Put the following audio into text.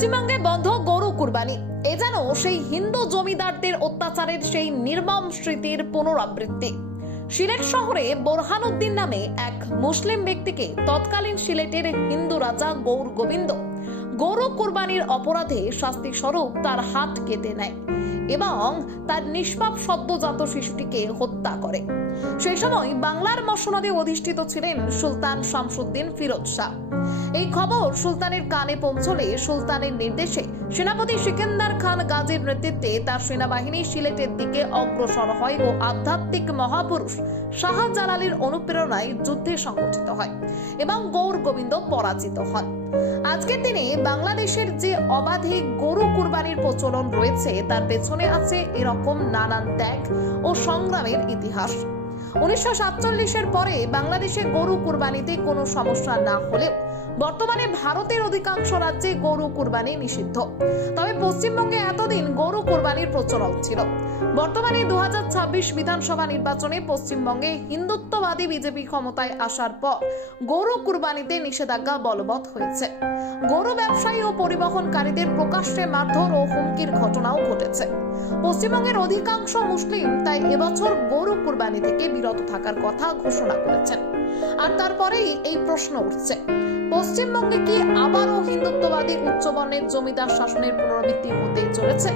পশ্চিমবঙ্গে বন্ধ গরু কুরবানি। এ যেন সেই হিন্দু জমিদারদের অত্যাচারের সেই নির্মম স্মৃতির পুনরাবৃত্তি। সিলেট শহরে বোরহানউদ্দিন নামে এক মুসলিম ব্যক্তিকে তৎকালীন সিলেটের হিন্দু রাজা গৌর গোবিন্দ গরু কুরবানির অপরাধে শাস্তি স্বরূপ তার হাত কেটে নেয় এবং তার নিষ্পাপ সদ্যজাত শিশুটিকে হত্যা করে। সেই সময় বাংলার মসনদে অধিষ্ঠিত ছিলেন সুলতান শামসুদ্দিন ফিরোজ শাহ। এই খবর সুলতানের কানে পৌঁছলে সুলতানের নির্দেশে সেনাপতি সিকান্দার খান গাজীর নেতৃত্বে তার সেনাবাহিনী সিলেটের দিকে অগ্রসর হয় ও আধ্যাত্মিক মহাপুরুষ শাহজালালের অনুপ্রেরণায় যুদ্ধে সংগঠিত হয় এবং গৌর গোবিন্দ পরাজিত হন। আজকের দিনে বাংলাদেশের যে অবাধে গরু কুরবানির প্রচলন রয়েছে তার পেছনে আছে এরকম নানান ত্যাগ ও সংগ্রামের ইতিহাস। 1947-এর পরে বাংলাদেশে গরু কুরবানিতে কোনো সমস্যা না হলেও বর্তমানে ভারতের অধিকাংশ রাজ্যে গরু কুরবানি নিষিদ্ধ। তবে পশ্চিমবঙ্গে এতদিন গরু কুরবানির প্রচলন ছিল। বর্তমানে 2026 বিধানসভা নির্বাচনে পশ্চিমবঙ্গে হিন্দুত্ববাদী বিজেপি ক্ষমতায় আসার পর গরু কুরবানিতে নিষেধাজ্ঞা বলবৎ হয়েছে। গরু ব্যবসায়ী ও পরিবহনকারীদের প্রকাশ্যে মারধর ও হুমকির ঘটনাও ঘটেছে। পশ্চিমবঙ্গের অধিকাংশ মুসলিম তাই এবছর গরু কুরবানি থেকে বিরত থাকার কথা ঘোষণা করেছেন। আর তারপরেই এই প্রশ্ন উঠছে, পশ্চিমবঙ্গে কি আবারও হিন্দুত্ববাদী উচ্চবর্ণের জমিদার শাসনের পুনরাবৃত্তি হতে চলেছে?